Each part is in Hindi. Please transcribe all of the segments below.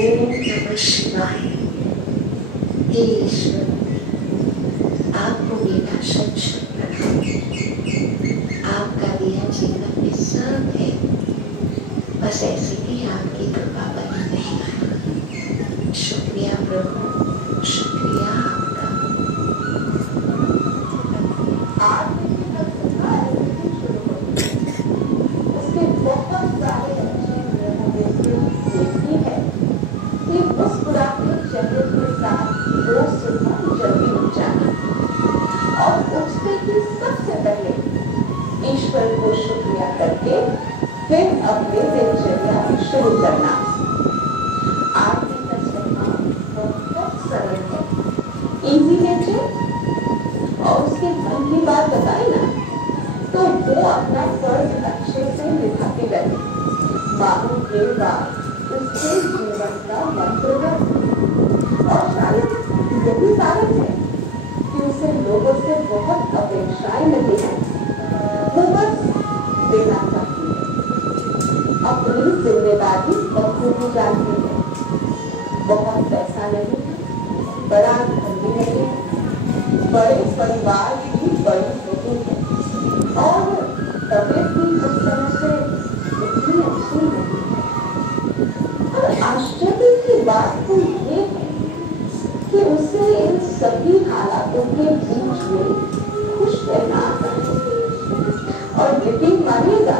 ओम नमः शिवाय। हे ईश्वर, आपको मेरा शत शत प्रणाम। आपका दिया जीवन में सब है, बस ऐसे ही आपकी कृपा बनी रहे। शुक्रिया प्रभु, शुक्रिया आपका। उसके बहुत सारे अच्छे नियमों में से एक ही है कि मुस्कुराते चेहरे के साथ रोज सुबह जल्दी उठ जाना और उठते ही सबसे पहले ईश्वर को शुक्रिया करके फिर अपने दिनचर्या शुरू करना। आरती का स्वभाव बहुत सरल है, इजी नेचर, और उसके मन की बात बताए ना तो वो अपना फर्ज अच्छे से निभाती रहे। मानो ये बात उसके जीवन का मंत्र है और शायद यही कारण है कि उसे लोगों से बहुत अपेक्षाएं नहीं है। वो बस देना चाहती है, अपनी जिम्मेदारी बखूबी जानती है। बहुत पैसा नहीं है, बड़ा घर भी नहीं है, बड़े परिवार की बड़ी होती है और तबीयत भी उस तरह से इतनी अच्छी नहीं है। और आश्चर्य की बात तो ये है कि उसे इन सभी हालातों के बीच में खुश रहना आता है। और यकीन मानिएगा,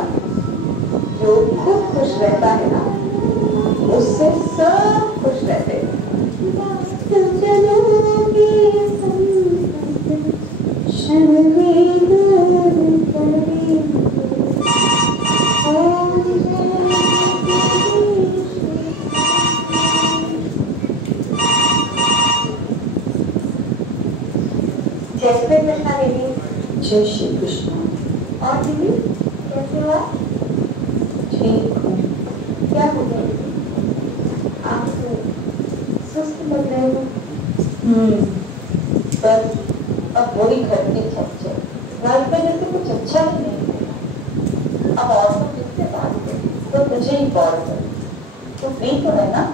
जो खुद खुश रहता है ना, उससे सब खुश रहते हैं। जय श्री कृष्णा दीदी। जय श्री कृष्णा। और दीदी कैसे हुआ? ठीक हूँ। क्या हो गया? आप सुस्त लग रहे हो। बस अब वही घर की चर्चा, घर पे जैसे कुछ अच्छा ही नहीं है। अब और तो किससे बात करें, तो मुझे ही कॉल कर। तो फ्री तो है ना?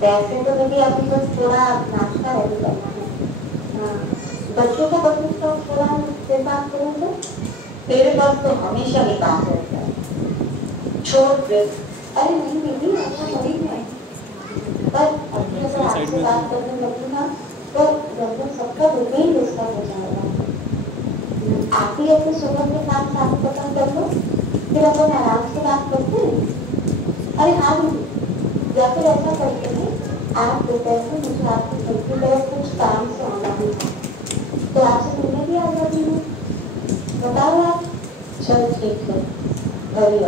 वैसे तो दीदी अभी बस थोड़ा नाश्ता रेडी करना है। बच्चों को बस उसका थोड़ा से बात करूँ तो तेरे पास तो हमेशा ही काम रहता है। छोड़ दे। अरे नहीं दीदी, ऐसा थोड़ी है। पर अभी अगर आपसे बात करने लगी ना तो लगभग सबका रूटीन डिस्टर्ब हो जाएगा। आप ही अपने सुबह के काम साथ खत्म कर लो, फिर अपन आराम से बात करते हैं। अरे हाँ दीदी, या फिर ऐसा करते हैं, आप दोपहर से मुझे आपकी घर की तरफ कुछ काम से आना भी था, तो आपसे मिलने भी आ जाती हूँ। बताओ आप। चल ठीक है, घरी आ।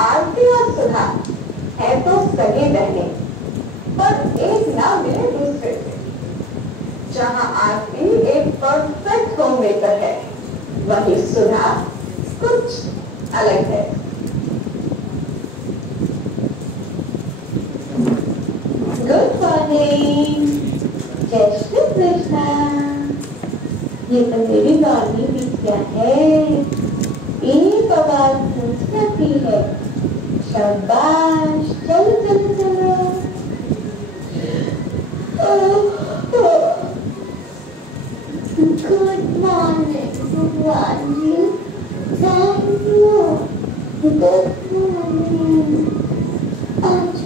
आरती और सुधा है तो सगे बहने, पर एक ना मिले दूसरे से। जहाँ आरती एक परफेक्ट होम मेकर है, वहीं सुधा कुछ अलग है। Good morning. जय श्री कृष्णा। ये तो मेरी गाड़ी भी क्या है, एक आवाज की है। शाबाश, चलो चलो चलो। गुड मॉर्निंग भगवान। Thank you. Good morning. आज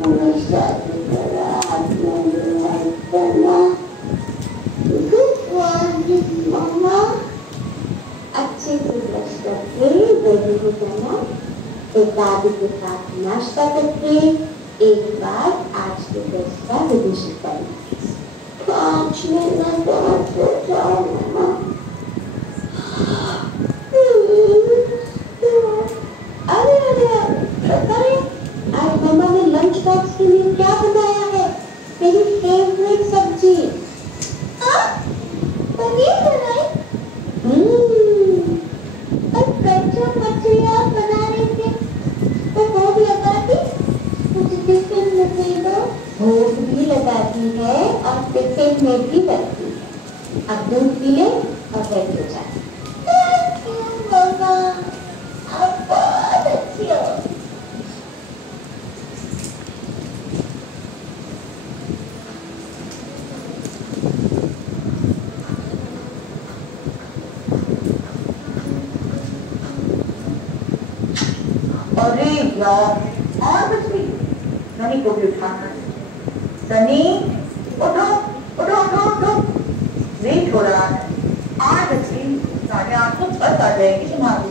हमेशा की तरह करना। गुड मॉर्निंग मामा। अच्छे से ब्रश करके रेडी हो जाना, एक दादी के साथ नाश्ता करके एक बार आज के टेस्ट का रिविजन करना। 5 मिनट और सो जाओ मामा। अरे अरे अरे, आज मामा ने लंच बॉक्स के लिए क्या बनाया है? मेरी फेवरेट सब्जी पनीर बनाई। कच्चा मछलियाँ बना रही थी, तो भूख लगाती, मुझे टिफिन में दे दो। भूख भी लगाती है और टिफिन में भी रखती है। अब दूध पी ले और बैठ हो जाए। अरे यार, और बच गई। सनी को भी उठाना है। सनी, उठो उठो उठो उठो, लेट हो रहा है। 8 बज गई, 8:30 को बस आ जाएगी तुम्हारी।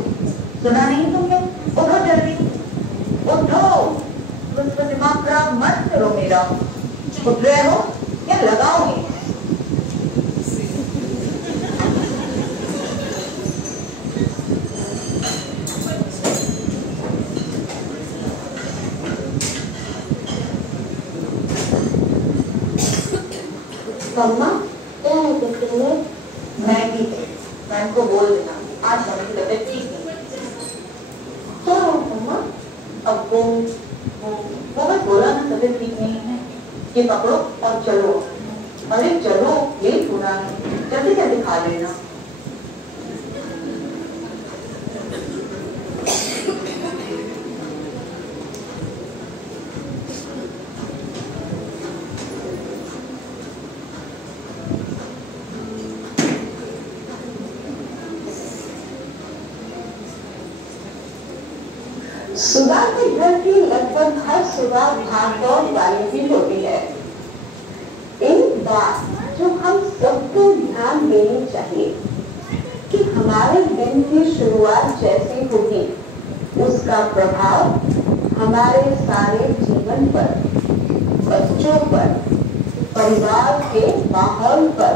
सुना नहीं तुमने? उठो जल्दी, उठो। बस दिमाग खराब मत करो मेरा। उठ रहे हो या लगाओगे? मम्मा क्या है टिफिन में? मैगी है। मैम को बोल देना आज मम्मी की तबीयत ठीक नहीं। क्या है मम्मा? अब वो बस बोला ना तबीयत ठीक नहीं है, ये पकड़ो और चलो। अरे चलो, लेट हो रहा है, जल्दी जल्दी खा लेना। सुबह के घर की लगभग हर सुबह भागदौड़ वाली ही होती है। एक बात जो हम सबको ध्यान देनी चाहिए कि हमारे दिन की शुरुआत जैसी होगी, उसका प्रभाव हमारे सारे जीवन पर, बच्चों पर, परिवार के माहौल पर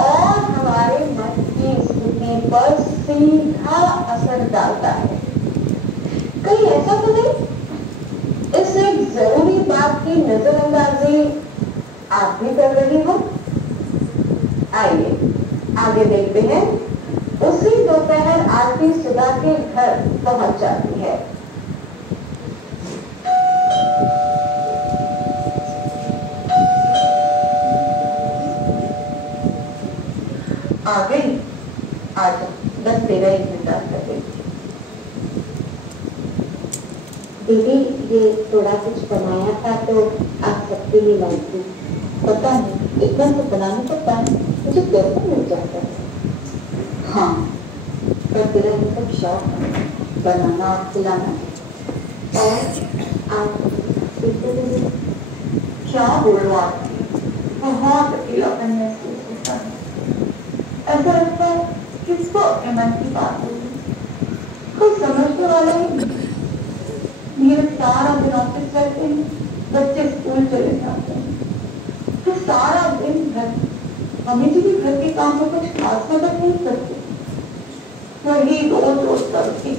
और हमारे मन की स्थिति पर सीधा असर डालता है। कहीं ऐसा तो नहीं इस एक जरूरी बात की नजरअंदाजी आप भी कर रही हो? आइए आगे देखते हैं। उसी दोपहर आरती सुधा के घर पहुंच जाती है। आ गई? आजा, बस तेरा इंतजार कर रही थी। दीदी ये थोड़ा कुछ बनाया था तो आप सबके लिए लाई थी। पता नहीं इतना तो बनाने का टाइम मुझे कैसे मिल जाता है। हाँ, पर तेरा ये सब शौक है, बनाना और खिलाना। और आप क्या बोलो आप, बहुत अकेलापन महसूस होता है। ऐसा लगता है किसको अपने मन की बात होगी, कोई समझने वाला ही नहीं। मेरे सारा दिन ऑफिस जाते हैं, बच्चे स्कूल चले जाते हैं, तो सारा दिन घर, मम्मी जी भी घर के काम में कुछ खास मदद नहीं करते। वही रोज रोज करती,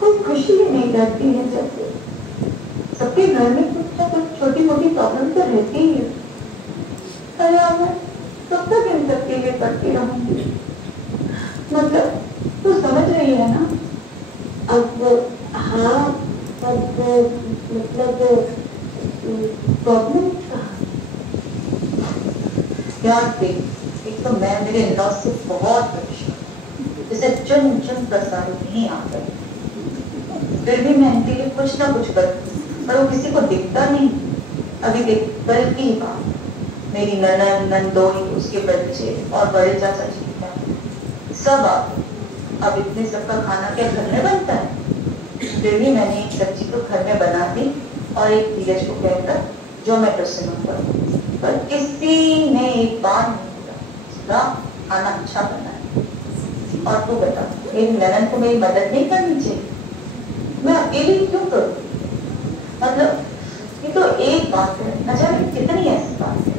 कोई खुशी ही नहीं रहती है। जैसे सबके घर में कुछ ना कुछ छोटी मोटी प्रॉब्लम तो रहती ही है। अरे मैं कब तक इन सबके लिए करती रहूंगी? मतलब तू समझ रही है ना? अब हाँ, अब मतलब प्रॉब्लम यार देख, एक तो मैं मेरे लॉस से बहुत परेशान, जिसे चुन चुन प्रसारित नहीं आ गई। फिर भी मैं इनके लिए कुछ ना कुछ करती हूँ, पर वो किसी को दिखता नहीं। अभी देख, कल की बात, मेरी ननद, नंदोई, उसके बच्चे और बड़े चाचा जी सब आ गए। अब इतने सबका खाना क्या घर में बनता है? फिर भी मैंने एक सब्जी तो घर में बना दी और एक धीरज को कहकर जोमेटो से मंगवा, पर किसी ने एक बार नहीं बोला खाना अच्छा बना है। और तू बता, मेरी ननद को मेरी मदद नहीं करनी चाहिए? मैं अकेली क्यों करूँ? मतलब ये तो एक बात है, न जाने कितनी ऐसी बात है।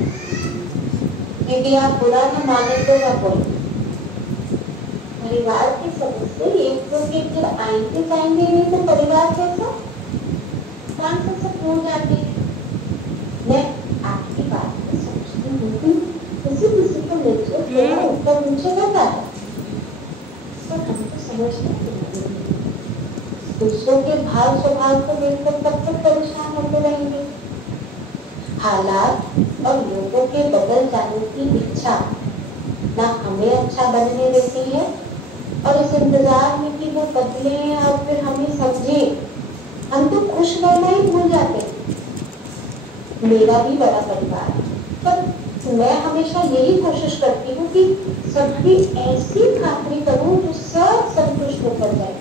क्योंकि आप बुरा न माने तो न बोले। परिवार के सदस्य एक दूसरे के आएंगे जाएंगे नहीं तो परिवार कैसा? काम से सब हो जाते हैं। मैं आपकी बात को समझती हूँ कि किसी को लेकर थोड़ा ऊपर नीचे होता है, पर हम तो समझते हैं दूसरों के भाव स्वभाव को लेकर कब तक परेशान होते रहेंगे। हालात और लोगों के बदल जाने की इच्छा ना हमें अच्छा बनने देती है और इस इंतजार में कि वो बदले और फिर हमें समझे, हम तो खुश रहना ही भूल जाते हैं। मेरा भी बड़ा परिवार है, पर मैं हमेशा यही कोशिश करती हूँ कि सबकी ऐसी खातरी करूँ जो सब संतुष्ट होकर जाए।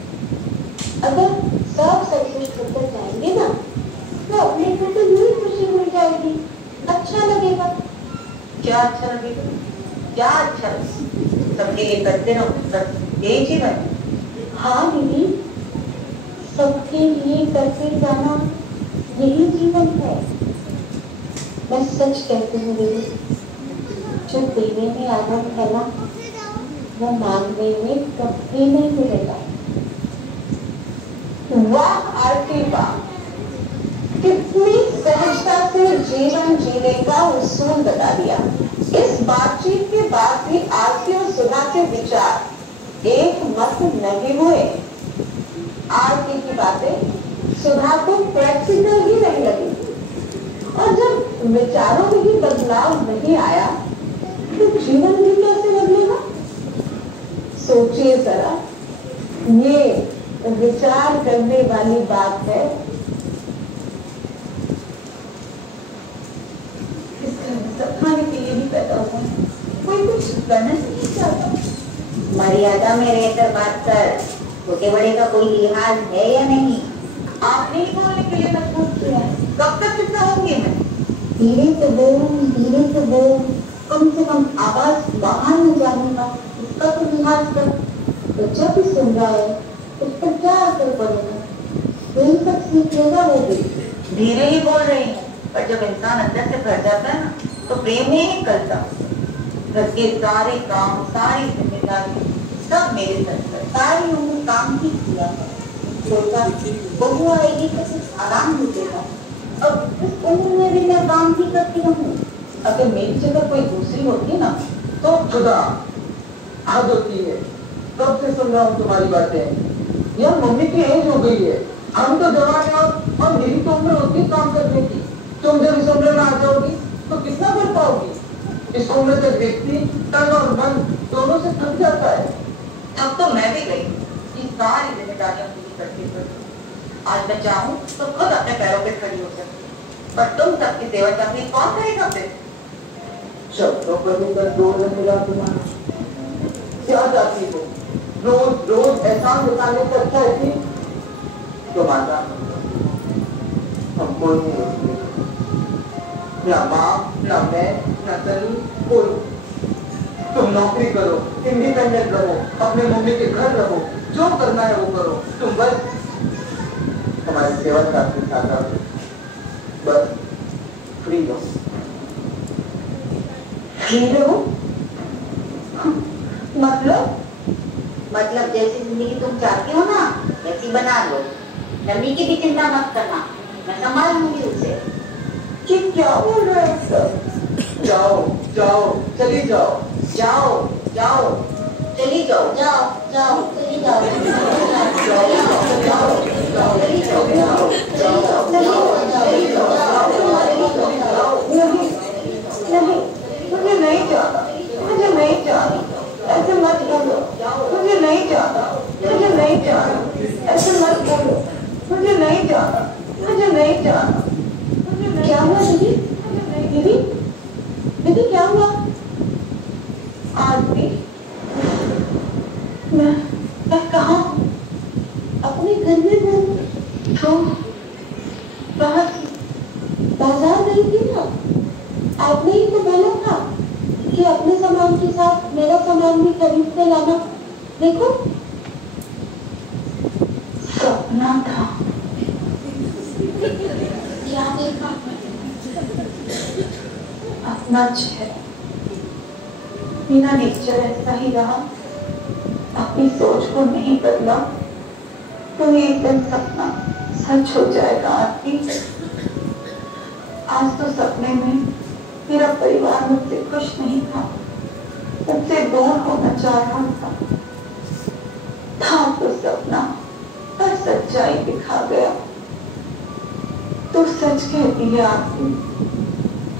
अगर सब संतुष्ट होकर जाएंगे ना तो अपने को तो यूं ही खुशी मिल जाएगी, अच्छा लगेगा। क्या अच्छा लगेगा? क्या अच्छा सबके लिए करते रहो, बस यही जीवन। हाँ दीदी, सबके लिए करते जाना यही जीवन है। मैं सच कहती हूँ दीदी, जो देने में आनंद है ना वो मांगने में कभी नहीं मिलेगा। वाह आरती वाह, कितनी सहजता से जीवन जीने का उसूल बता दिया। इस बातचीत के बाद भी आरती और सुधा के विचार एक मत नहीं हुए। आरती की बातें सुधा को प्रैक्टिकल ही नहीं लगी और जब विचारों में ही बदलाव नहीं आया तो जीवन भी कैसे बदलेगा? सोचिए जरा, ये विचार करने वाली बात है। सब खाने के लिए भी पैदा हुआ है, कोई कुछ करना नहीं चाहता। मर्यादा में रहकर बात कर, छोटे बड़े का कोई लिहाज है या नहीं? आपने ही बोलने के लिए मजबूर किया है, कब तक कितना होंगे? मैं धीरे से बोल, कम से कम आवाज बाहर न जाने का इसका तो लिहाज कर। बच्चा भी सुन रहा है, उस पर क्या असर पड़ेगा? यही सब सीख लेगा वो भी। धीरे ही बोल रही हूँ, पर जब इंसान अंदर से भर जाता है ना तो प्रेम नहीं निकलता। घर के सारे काम, सारी जिम्मेदारी सब मेरे सर पर। सारी उम्र काम ही किया है, बहू आएगी तो कुछ आराम मिलेगा। अब इस उम्र में भी मैं काम ही करती रहूँ। अगर मेरी जगह कोई दूसरी होती ना तो खुदा हद होती है। कब से सुन रहा हूँ तुम्हारी बातें। यार मम्मी की एज हो गई है, हम तो जवान हैं और मेरी तो उम्र होती है काम करने की। तुम जब इस उम्र में आ जाओगी तो कितना कर पाओगी? इस उम्र तक व्यक्ति तन और मन दोनों से थक जाता है। अब तो मैं भी गई, ये सारी जिम्मेदारियां पूरी करती हुई। आज मैं चाहूँ तो खुद अपने पैरों पे खड़ी हो सकती, पर तुम सबकी सेवा करनी कौन करेगा फिर? शब्दों पर भी कंट्रोल है मेरा तुम्हारा। क्या चाहती हो? रोज रोज एहसान निकालने से अच्छा है कि तुम आता हम कोई नहीं रोकते, ना माँ ना मैं ना सनी, कोई। तुम नौकरी करो, इंडिपेंडेंट रहो, अपने मम्मी के घर रहो, जो करना है वो करो। तुम बस हमारी सेवा करते साथ आओ, बस फ्री हो। मतलब जैसी जिंदगी तुम चाहती हो ना वैसी बना लो। नमी की भी चिंता मत करना, मैं संभाल लूंगी उसे। कि क्या बोल रहे हो सब? जाओ जाओ चली जाओ, जाओ जाओ चली जाओ, जाओ जाओ चली जाओ, नहीं, मुझे नहीं जाना, मुझे नहीं जाना, ऐसे मत बोलो। मुझे नहीं जाना, मुझे नहीं जाना, ऐसे मत बोलो। मुझे नहीं जाना, मुझे नहीं जाना। क्या हुआ दीदी? दीदी दीदी क्या हुआ? आज भी मैं कहाँ हूँ? अपने घर में हूँ। तो बाहर बाजार गई थी ना, आपने ही तो बोला था कि अपने सामान के साथ मेरा सामान भी खरीद के लाना। देखो सपना था। क्या देखा? अपना चेहरा, मेरा नेचर ऐसा ही रहा, अपनी सोच को नहीं बदला तो ये एक दिन सपना सच हो जाएगा। आरती, आज तो सपने में मेरा परिवार मुझसे खुश नहीं था, मुझसे दूर होना चाह रहा था तो सपना पर सच्चाई दिखा गया। तो सच कहती है आरती,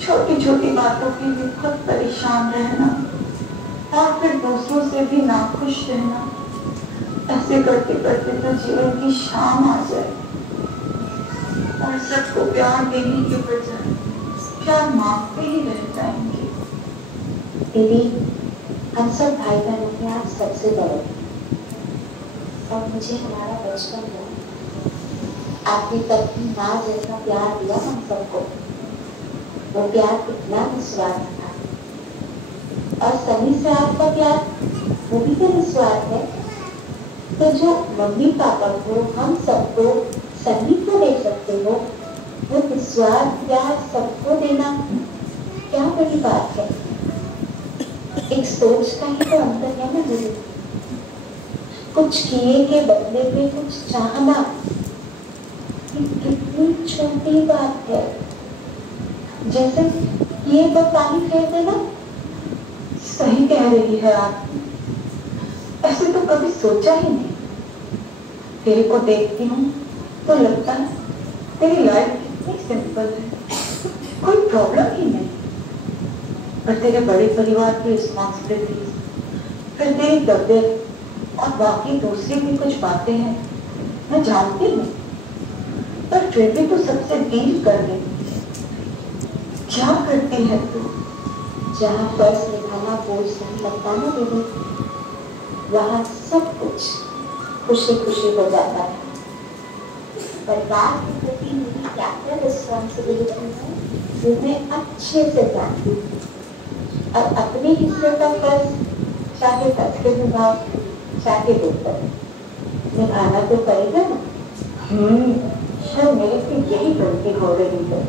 छोटी छोटी बातों के लिए खुद परेशान रहना और फिर दूसरों से भी नाखुश रहना, ऐसे करते करते तो जीवन की शाम आ जाए और सबको प्यार देने के बजाय प्यार मांगते ही रह जाएंगे। दीदी, हम सब भाई बहनों के आप सबसे बड़े और मुझे हमारा बचपन में आपने कभी माँ जैसा प्यार दिया हम सबको। वो प्यार कितना निस्वार्थ था और सनी से आपका प्यार वो भी तो निस्वार्थ है। तो जो मम्मी पापा को हम सबको सनी को दे सकते हो, वो निस्वार्थ प्यार सबको देना क्या बड़ी बात है। एक सोच का ही तो अंतर है ना दीदी। कुछ किए के बदले में कुछ चाहना कितनी छोटी बात है। जैसे ये तो पानी फेर देना। सही कह रही है आप, ऐसे तो कभी सोचा ही नहीं। तेरे को देखती हूँ तो लगता है तेरी लाइफ कितनी सिंपल है, कोई प्रॉब्लम ही नहीं। पर तेरे बड़े परिवार की रिस्पॉन्सिबिलिटीज, फिर तेरी तबियत और बाकी दूसरी भी कुछ बातें हैं, मैं जानती हूँ, पर फिर भी तू सबसे डील कर देती है। क्या करती है तू? जहाँ फर्ज निभाना बोझ नहीं लगता ना दीदी, वहाँ सब कुछ खुशी खुशी हो जाता है। परिवार के प्रति मेरी क्या क्या रिस्पॉन्सिबिलिटी है वो मैं अच्छे से जानती हूँ और अपने हिस्से का फर्ज चाहे कस के निभाओ चाहे देकर निभाना तो पड़ेगा ना। शायद मेरे से यही गलती हो रही है।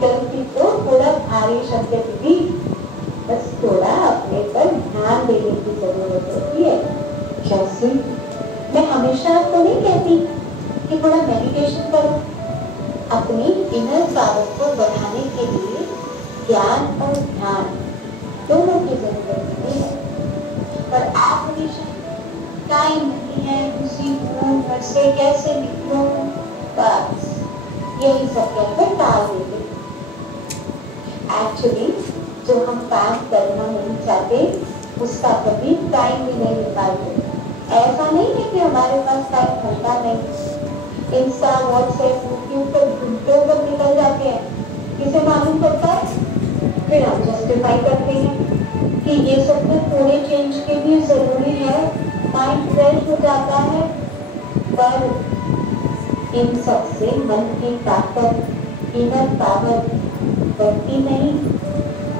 गलती तो थोड़ा भारी शब्द दीदी, बस थोड़ा अपने पर ध्यान देने की जरूरत होती है। कैसे? मैं हमेशा आपको नहीं कहती कि थोड़ा मेडिटेशन करो। अपनी इनर पावर को बढ़ाने के लिए ज्ञान और ध्यान दोनों की जरूरत होती है। पर आप हमेशा टाइम नहीं है, किसी घर से कैसे निकलो, बस यही सब कहकर टाल देते। एक्चुअली जो हम काम करना नहीं चाहते उसका कभी टाइम भी नहीं निकालते। ऐसा नहीं है कि हमारे पास टाइम होता नहीं। इंस्टा, व्हाट्सएप, यूट्यूब पर घंटों तक निकल जाते हैं, किसे मालूम पड़ता है। फिर हम जस्टिफाई करते हैं कि ये सब तो थोड़े चेंज के भी जरूरी है, माइंड फ्रेश हो जाता है। पर इन सब से मन की ताकत, इनर पावर बढ़ती नहीं,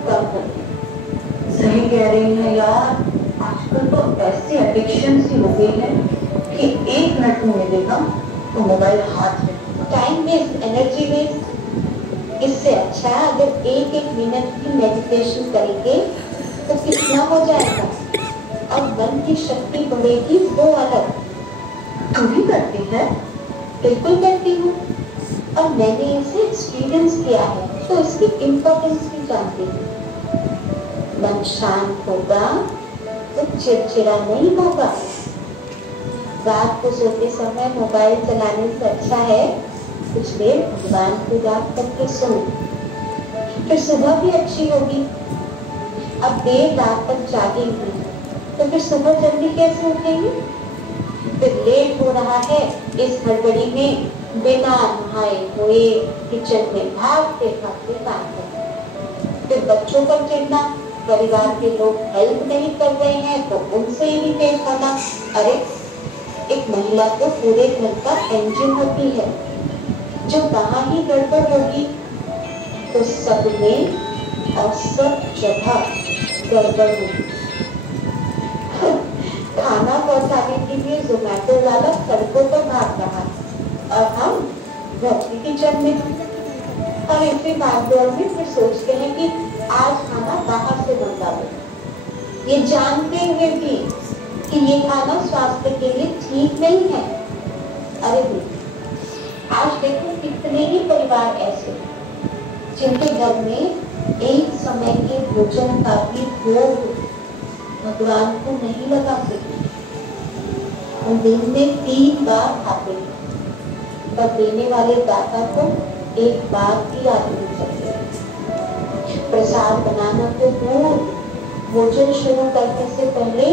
कम होती। सही कह रही है यार, आजकल तो ऐसी एडिक्शन सी हो गई है कि 1 मिनट में मिलेगा तो मोबाइल हाथ में। Time waste, energy waste. इससे अच्छा अगर एक मिनट की मेडिटेशन करेंगे तो कितना हो जाएगा और मन की शक्ति बढ़ेगी, वो अलग। तू भी करती है? बिल्कुल करती हूँ और मैंने इसे एक्सपीरियंस किया है तो इसकी इम्पोर्टेंस भी जानती हूँ। मन शांत होगा तो चिड़चिड़ा नहीं होगा। रात को सोते समय मोबाइल चलाने से अच्छा है कुछ देर भगवान को याद करके सुनो, फिर सुबह भी अच्छी होगी। अब देर रात तक जागेंगे तो फिर सुबह जल्दी कैसे उठेंगे। फिर लेट हो रहा है, इस हड़बड़ी में बिना नहाए हुए किचन में भागते भागते काम करते। फिर बच्चों पर चिढ़ना, परिवार के लोग हेल्प नहीं कर रहे हैं तो उनसे इरिटेट होना। अरे एक महिला तो पूरे घर का इंजन होती है, जो कहाँ ही गड़बड़ होगी तो सब में और सब जगह गड़बड़ होगी। खाना पहुंचाने के लिए जोमेटो वाला सड़कों पर भाग रहा और हम घर की किचन में। और इसी भागदौड़ में फिर सोचते हैं कि आज खाना बाहर से मंगा लो, ये जानते हुए भी कि ये खाना स्वास्थ्य के लिए ठीक नहीं है। अरे आज देखो कितने ही परिवार ऐसे जिनके घर में एक समय के भोजन का भी भोग भगवान को नहीं लगाते, दिन में 3 बार खाते, पर देने वाले दाता को एक बार भी याद नहीं करते। प्रसाद बनाना तो दूर, भोजन शुरू करने से पहले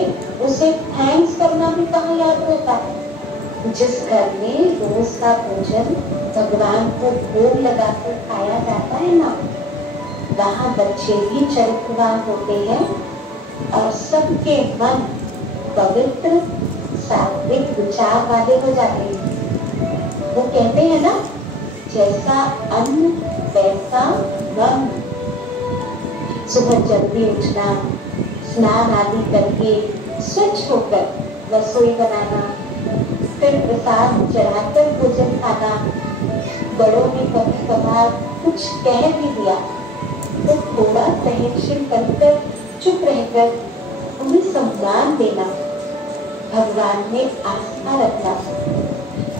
उसे थैंक्स करना भी कहाँ याद रहता है। जिस घर में रोज का भोजन भगवान को भोग लगाकर खाया जाता है ना, वहाँ बच्चे भी चरित्रवान होते हैं और सबके मन पवित्र सात्विक विचार वाले हो जाते हैं। वो कहते हैं ना, जैसा अन्न वैसा मन। सुबह जल्दी उठना, स्नान आदि करके स्वच्छ होकर रसोई बनाना, फिर प्रसाद चढ़ाकर भोजन खाना। बड़ों ने कभी कभार कुछ कह भी दिया तो थोड़ा सहनशील बनकर चुप रहकर उन्हें सम्मान देना, भगवान में आस्था रखना,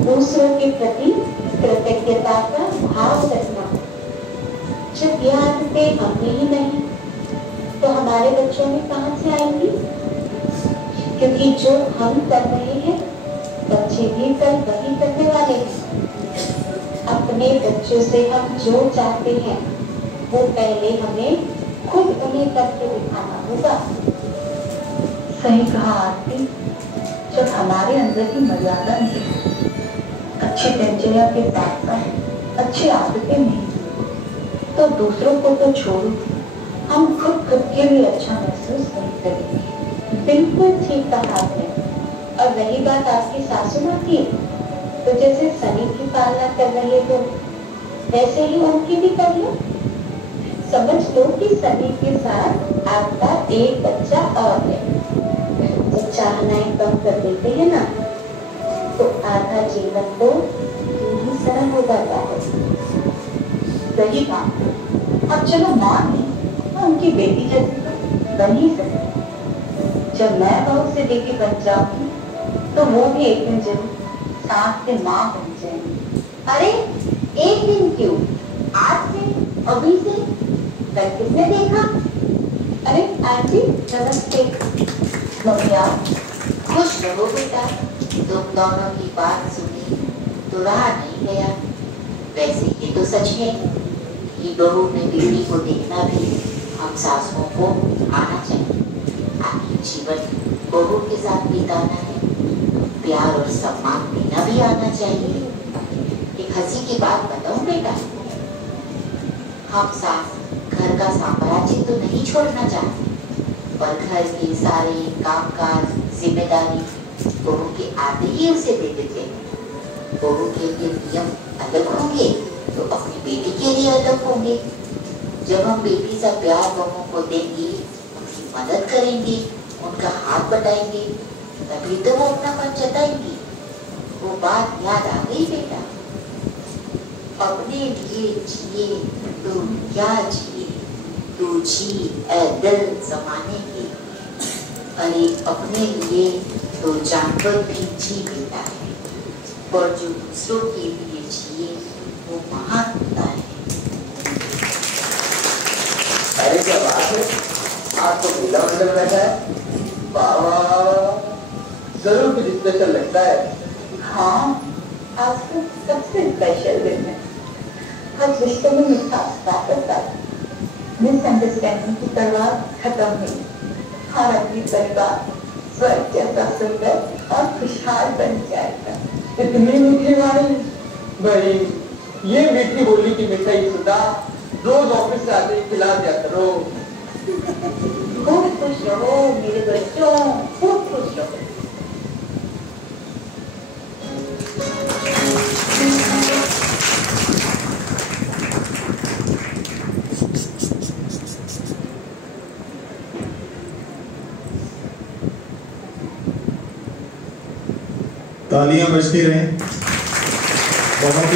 दूसरों के प्रति कृतज्ञता का भाव रखना। जब यह आदतें हमें ही नहीं तो हमारे बच्चों में कहां से आएंगी? क्योंकि जो हम कर रहे हैं बच्चे भी कल वही करने वाले हैं। अपने बच्चों से हम जो चाहते हैं वो पहले हमें खुद उन्हें करके दिखाना होगा। सही कहा आरती, जब हमारे अंदर की मर्यादा नहीं, अच्छी दिनचर्या के साथ साथ अच्छी आदतें नहीं, तो दूसरों को तो छोड़ो, हम खुद के लिए अच्छा महसूस नहीं करेंगे। बिल्कुल ठीक कहा आपने। और रही बात आपकी सासू माँ की, तो जैसे सनी की पालना कर रही हो वैसे ही उनकी भी कर लो। समझ लो कि सनी के साथ आपका एक बच्चा और है। जब चाहनाएं कम कर देते हैं ना तो आधा जीवन तो ही सरल हो जाता है। सही कहा। अब चलो मान ली तो उनकी बेटी जैसी बन ही सके। जब मैं बहू से लेके बन जाऊंगी तो वो भी एक दिन जरूर साथ में माँ बन जाएंगी। अरे एक दिन क्यों, आज से, अभी से, कल किसने देखा? अरे आंटी नमस्ते। मम्मी आप खुश रहो बेटा, तुम दोनों की बात सुनी तो रहा नहीं गया। वैसे ये तो सच है कि बहू में बेटी को देखना भी हम सासुओं को आना चाहिए। आखिर जीवन बहू के साथ बिताना है, प्यार और सम्मान देना भी आना चाहिए। एक हंसी की बात बताऊं बेटा, हम सास घर का साम्राज्य तो नहीं छोड़ना चाहते, पर घर के सारे कामकाज जिम्मेदारी बहू के आते ही उसे दे देते हैं। बहू के लिए नियम अलग होंगे तो अपनी बेटी के लिए अलग होंगे। जब हम बेटी सा प्यार बहू को देंगे, उनकी मदद करेंगे, उनका हाथ बटाएंगे, तभी तो वो अपनापन जताएंगी। वो बात याद आ गई बेटा, अपने लिए जिए तो क्या जिए, तू जी ए दिल जमाने की। अरे अपने लिए तो जानवर भी जी लेता है, पर जो दूसरों के लिए जिए वो महान होता है। अरे क्या बात है, आप तो मेला मंडल बैठा है। वाह, जरूर कुछ स्पेशल लगता है। हाँ, आज तो सबसे स्पेशल दिन है। आज रिश्तों में मिठास वापस आ, मिसअंडरस्टैंडिंग की तलवार खत्म हुई। हमारा भी परिवार स्वर्ग जैसा सुंदर और खुशहाल बन जाएगा। इतनी मीठी वाली भाई, ये मीठी बोली की मिठाई सुधा रोज ऑफिस से आते ही खिला दिया करो। खूब खुश रहो मेरे बच्चों, खूब खुश रहो। तालियां बजती रहें। बहुत